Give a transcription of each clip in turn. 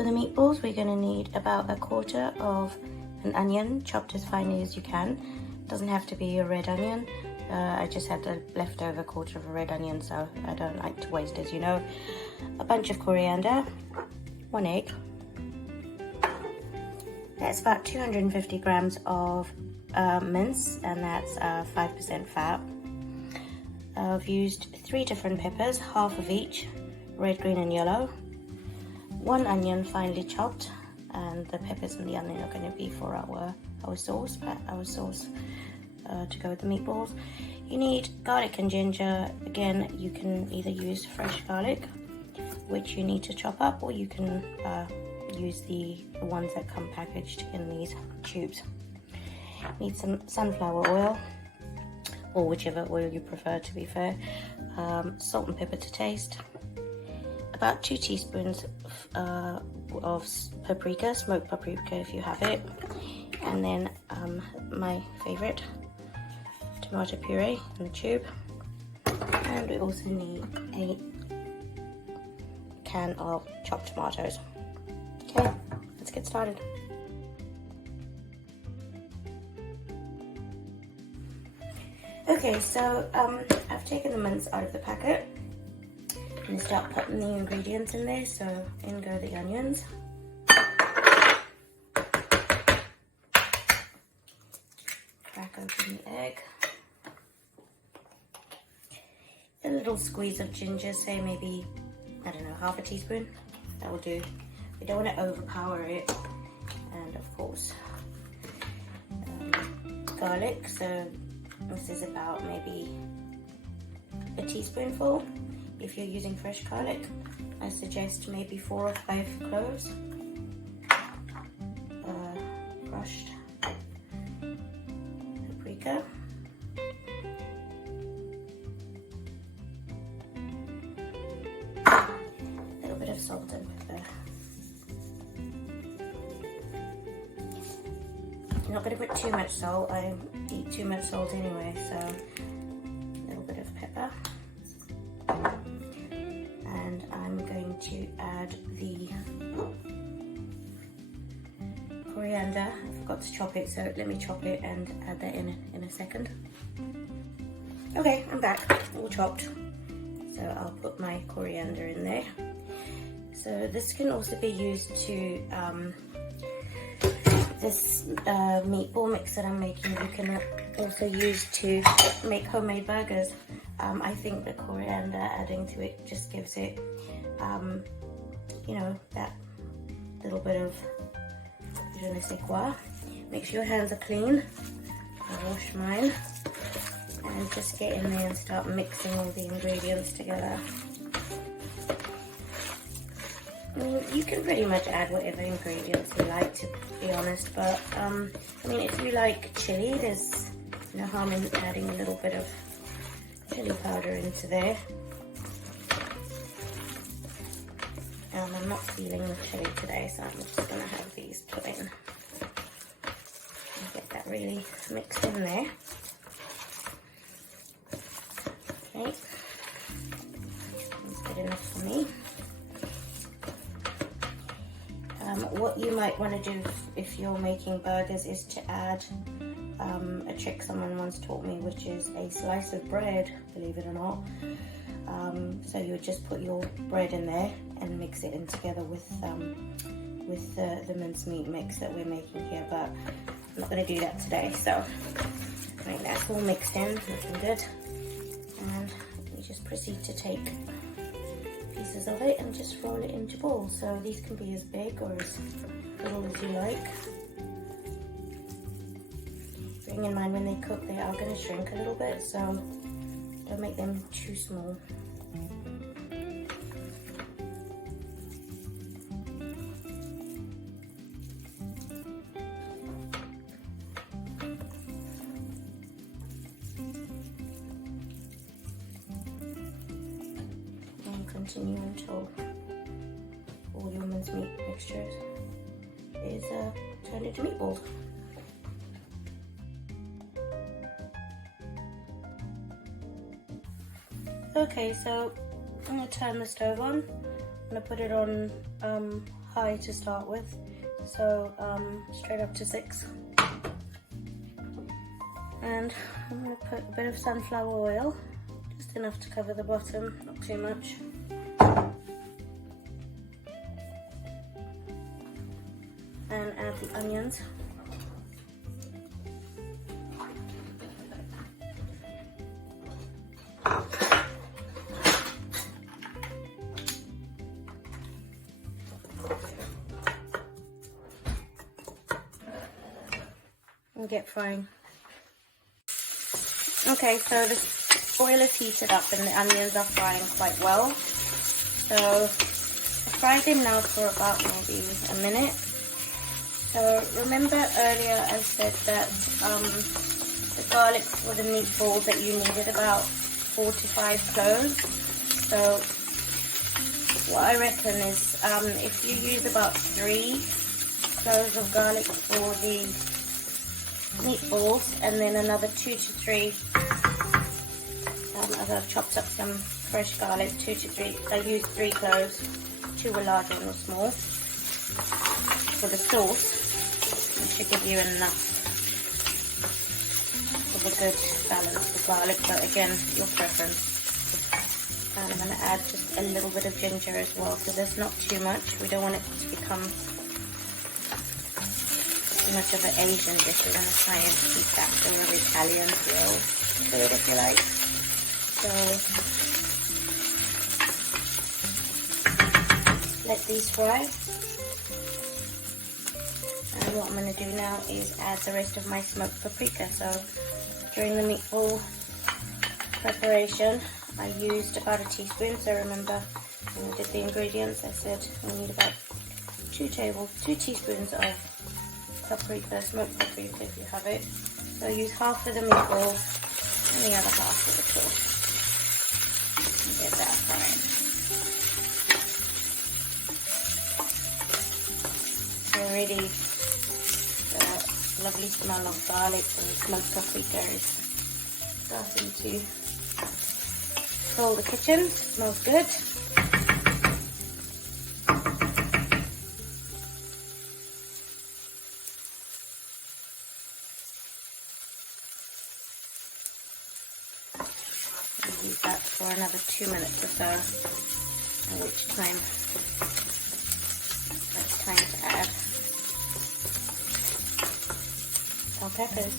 For the meatballs, we're going to need about 1/4 of an onion, chopped as finely as you can. Doesn't have to be a red onion. I just had a leftover 1/4 of a red onion, so I don't like to waste, as you know. A bunch of coriander, 1 egg. That's about 250 grams of mince, and that's 5% fat. I've used 3 different peppers, half of each, red, green and yellow. 1 onion finely chopped, and the peppers and the onion are going to be for our sauce, to go with the meatballs. You need garlic and ginger. Again, you can either use fresh garlic, which you need to chop up, or you can use the ones that come packaged in these tubes. Need some sunflower oil, or whichever oil you prefer, to be fair. Salt and pepper to taste. About 2 teaspoons of paprika, smoked paprika if you have it. And then my favorite, tomato puree in the tube. And we also need a can of chopped tomatoes. Okay, let's get started. Okay, so I've taken the mince out of the packet. I'm going to start putting the ingredients in there. So in go the onions. Crack open the egg. A little squeeze of ginger, say maybe, I don't know, half a teaspoon. That will do. We don't want to overpower it. And of course, garlic. So this is about maybe a teaspoonful. If you're using fresh garlic, I suggest maybe 4 or 5 cloves, crushed paprika, a little bit of salt and pepper. I'm not going to put too much salt. I eat too much salt anyway, so a little bit of pepper. And I'm going to add the coriander. I forgot to chop it, so let me chop it and add that in a second. Okay, I'm back, all chopped. So I'll put my coriander in there. So this can also be used to, this meatball mix that I'm making, you can also use to make homemade burgers. I think the coriander, adding to it, just gives it, you know, that little bit of je ne sais quoi. Make sure your hands are clean. I wash mine. And just get in there and start mixing all the ingredients together. I mean, you can pretty much add whatever ingredients you like, to be honest, but I mean, if you like chili, there's no harm in adding a little bit of chili powder into there. I'm not feeling the chili today, so I'm just going to have these put in. Get that really mixed in there. Okay, that's good enough for me. What you might want to do if you're making burgers is to add a trick someone once taught me, which is a slice of bread, believe it or not. So you would just put your bread in there and mix it in together with the mincemeat mix that we're making here, but I'm not going to do that today. So right, that's all mixed in, looking good. And you just proceed to take pieces of it and just roll it into balls. So these can be as big or as little as you like. Bearing in mind when they cook, they are going to shrink a little bit, so don't make them too small. And continue until all your mincemeat mixture is turned into meatballs. Okay, so I'm going to turn the stove on. I'm going to put it on high to start with, so straight up to 6. And I'm going to put a bit of sunflower oil, just enough to cover the bottom, not too much. And add the onions. And get frying. Okay, so the oil is heated up and the onions are frying quite well. So I fried them now for about maybe a minute. So remember earlier I said that the garlic for the meatballs that you needed about 4 to 5 cloves. So what I reckon is if you use about 3 cloves of garlic for the meatballs and then another 2 to 3, as I've chopped up some fresh garlic, 2 to 3, I used 3 cloves, 2 were large and 1 was small. For the sauce, it should give you enough of a good balance of garlic, but again, your preference. And I'm going to add just a little bit of ginger as well, so there's not too much. We don't want it to become too much of an Asian dish. We're going to try and keep that sort of Italian feel to it, if you like. So let these fry. And what I'm going to do now is add the rest of my smoked paprika. So during the meatball preparation, I used about a teaspoon. So remember, when I did the ingredients, I said we need about 2 teaspoons of paprika, smoked paprika if you have it. So use half for the meatball and the other half for the sauce. Get that frying. Already the lovely smell of garlic and smoked paprika is starting to fill the kitchen. Smells good. Use that for another 2 minutes or so, at which time it's time to add our peppers.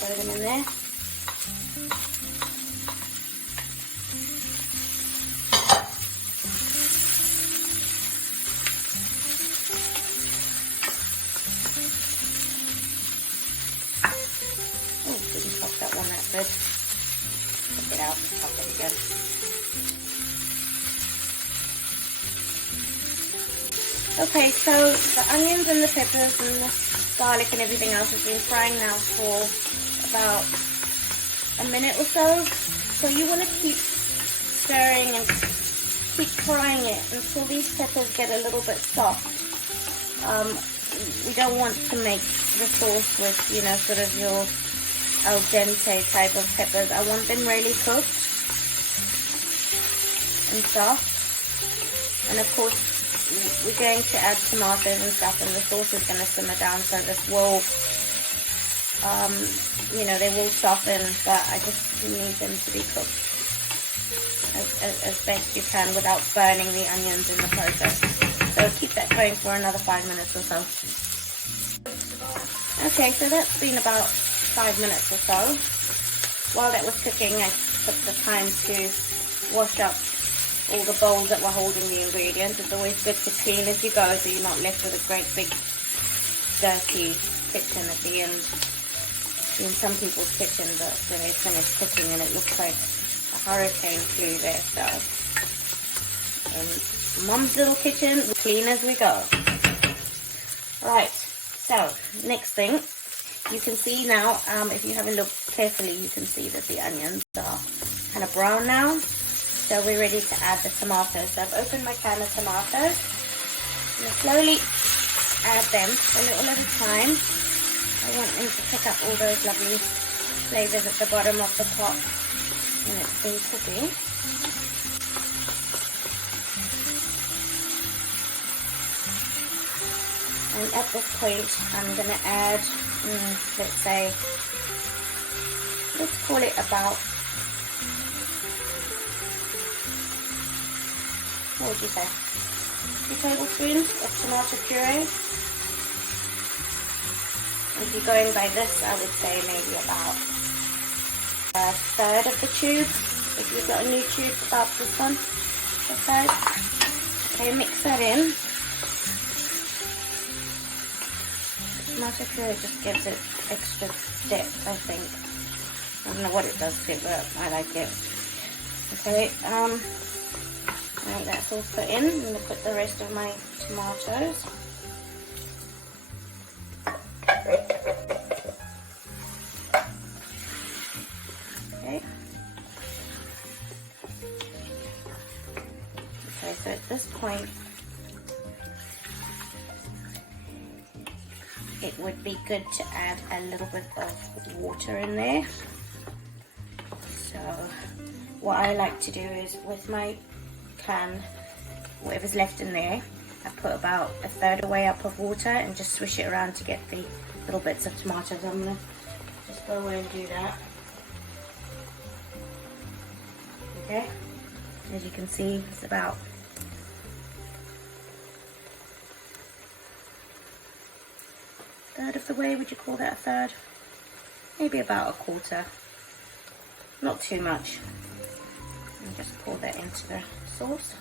Throw them in there. That one that good. Take it out and pop it again. Okay, so the onions and the peppers and the garlic and everything else has been frying now for about a minute or so. So you want to keep stirring and keep frying it until these peppers get a little bit soft. We don't want to make the sauce with, you know, sort of your al dente type of peppers. I want them really cooked and soft. And of course, we're going to add tomatoes and stuff, and the sauce is going to simmer down, so this will, you know, they will soften, but I just need them to be cooked as best you can without burning the onions in the process. So keep that going for another 5 minutes or so. Okay, so that's been about 5 minutes or so. While that was cooking, I took the time to wash up all the bowls that were holding the ingredients. It's always good to clean as you go, so you're not left with a great big dirty kitchen at the end. In some people's kitchen, but when they finish cooking and it looks like a hurricane flew there. So in Mum's little kitchen, we clean as we go. Right, so next thing, you can see now, if you have a look carefully, you can see that the onions are kind of brown now. So we're ready to add the tomatoes. So I've opened my can of tomatoes. I'm going to slowly add them a little at a time. I want them to pick up all those lovely flavors at the bottom of the pot when it's been cooking. And at this point, I'm going to add, let's call it about, what would you say, 2 tablespoons of tomato puree. If you're going by this, I would say maybe about 1/3 of the tube. If you've got a new tube, about this one, the size. Okay, mix that in. Tomato puree just gives it extra depth, I think. I don't know what it does to it, but I like it. Okay, right, that's all put in. I'm going to put the rest of my tomatoes. Okay, so at this point, it would be good to add a little bit of water in there. So what I like to do is with my can, whatever's left in there, I put about 1/3 away up of water and just swish it around to get the little bits of tomatoes. I'm going to just go away and do that. Okay, as you can see, it's about a third of the way. Would you call that a third? Maybe about 1/4. Not too much. And just pour that into the sauce.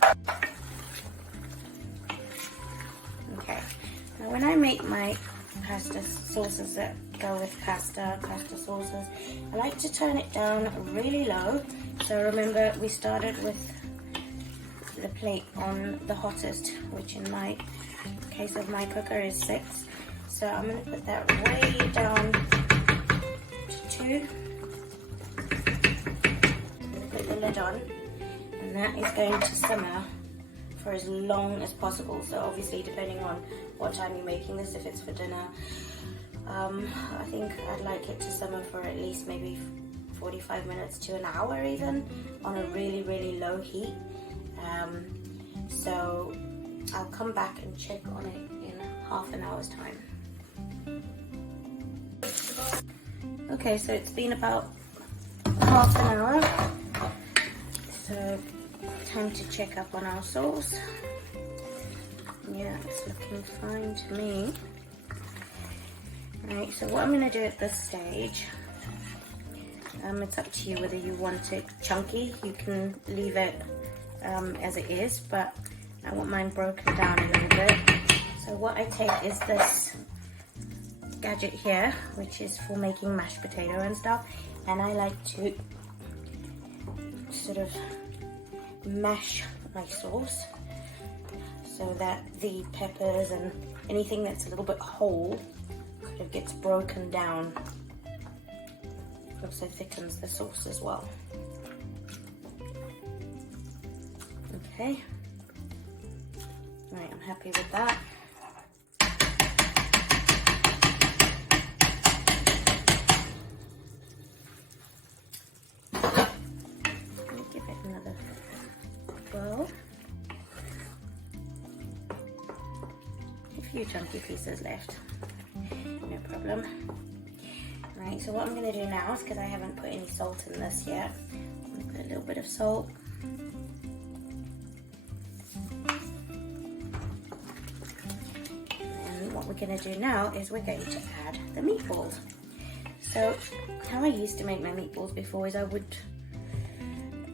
Okay, now when I make my pasta sauces that go with pasta sauces, I like to turn it down really low. So remember, we started with the plate on the hottest, which in my case of my cooker is 6. So I'm going to put that way down to 2. I'm going to put the lid on, and that is going to simmer for as long as possible. So obviously, depending on what time you're making this, if it's for dinner, I think I'd like it to simmer for at least maybe 45 minutes to an hour even, on a really, really low heat. So I'll come back and check on it in half an hour's time. Okay, so it's been about half an hour, so time to check up on our sauce. Yeah, it's looking fine to me. Right, so what I'm going to do at this stage, it's up to you whether you want it chunky. You can leave it as it is, but I want mine broken down a little bit. So what I take is this gadget here, which is for making mashed potato and stuff, and I like to sort of mash my sauce so that the peppers and anything that's a little bit whole kind of gets broken down. It also thickens the sauce as well. Okay, right, I'm happy with that. Give it another whirl. A few chunky pieces left, no problem. Right, so what I'm going to do now is, because I haven't put any salt in this yet, I'm going to put a little bit of salt. And what we're going to do now is we're going to add the meatballs. So how I used to make my meatballs before is I would,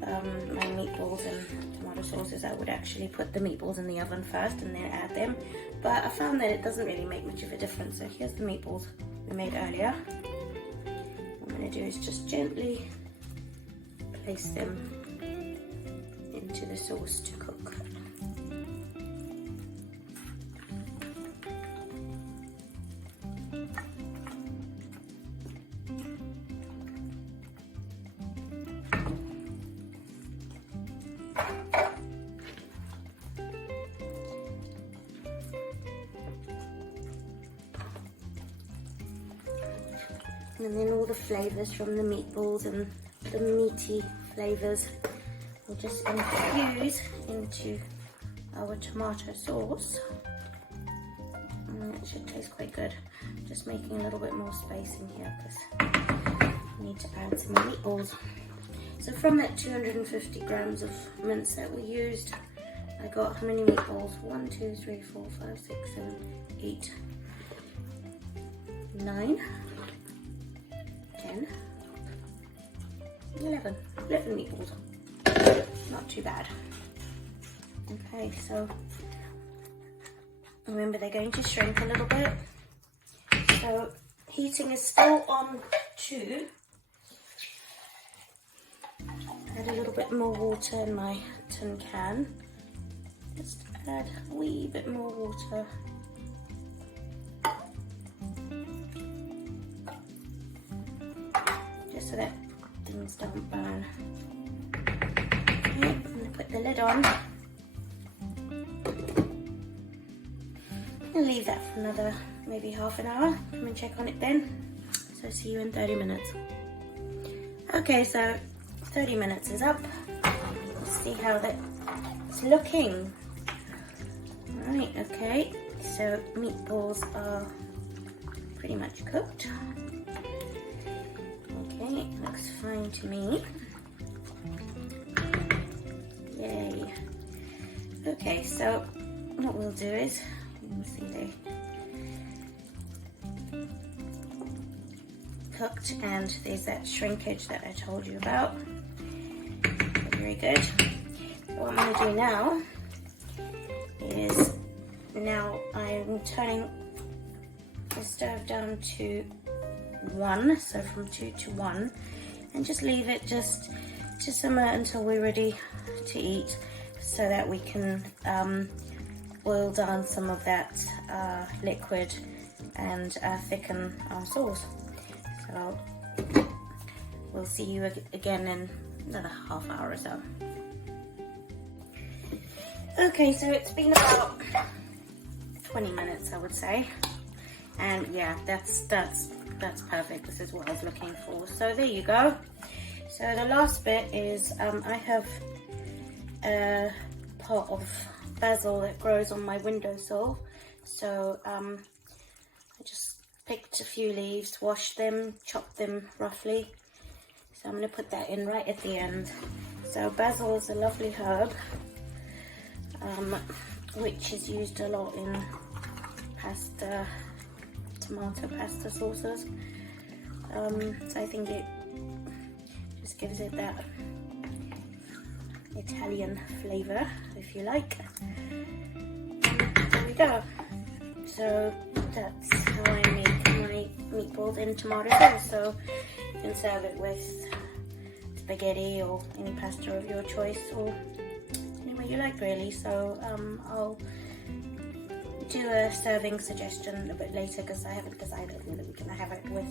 my meatballs and tomato sauces, I would actually put the meatballs in the oven first and then add them. But I found that it doesn't really make much of a difference. So here's the meatballs we made earlier. What I'm going to do is just gently place them into the sauce to cook. And then all the flavours from the meatballs and the meaty flavours will just infuse into our tomato sauce. And It should taste quite good. Just making a little bit more space in here because I need to add some meatballs. So from that 250 grams of mince that we used, I got how many meatballs? 1, 2, 3, 4, 5, 6, 7, 8, 9, 10, 11 meatballs. Not too bad. Okay, so remember they're going to shrink a little bit. So heating is still on 2. Add a little bit more water in my tin can. Just add a wee bit more water. Just so that things don't burn. Okay, I'm going to put the lid on. And leave that for another maybe half an hour. Come and check on it then. So see you in 30 minutes. Okay, so 30 minutes is up. Let's see how that's looking. Right, okay, so meatballs are pretty much cooked. Okay, looks fine to me. Yay. Okay, so what we'll do is, you can see they cooked and there's that shrinkage that I told you about. Very good. What I'm going to do now is I'm turning the stove down to 1, so from 2 to 1, and just leave it just to simmer until we're ready to eat, so that we can boil down some of that liquid and thicken our sauce. So we'll see you again in another half hour or so. Okay, so it's been about 20 minutes, I would say, and yeah, that's perfect. This is what I was looking for. So there you go. So the last bit is I have a pot of basil that grows on my windowsill. So I just picked a few leaves, washed them, chopped them roughly. So I'm going to put that in right at the end. So basil is a lovely herb, which is used a lot in pasta, tomato pasta sauces. So I think it just gives it that Italian flavour, if you like. There we go. So that's how I make my meatballs in tomato sauce. So you can serve it with spaghetti or any pasta of your choice, or any way you like really. So I'll do a serving suggestion a bit later because I haven't decided whether we're going to have it with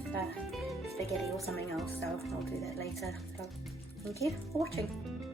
spaghetti or something else, so I'll do that later. So thank you for watching.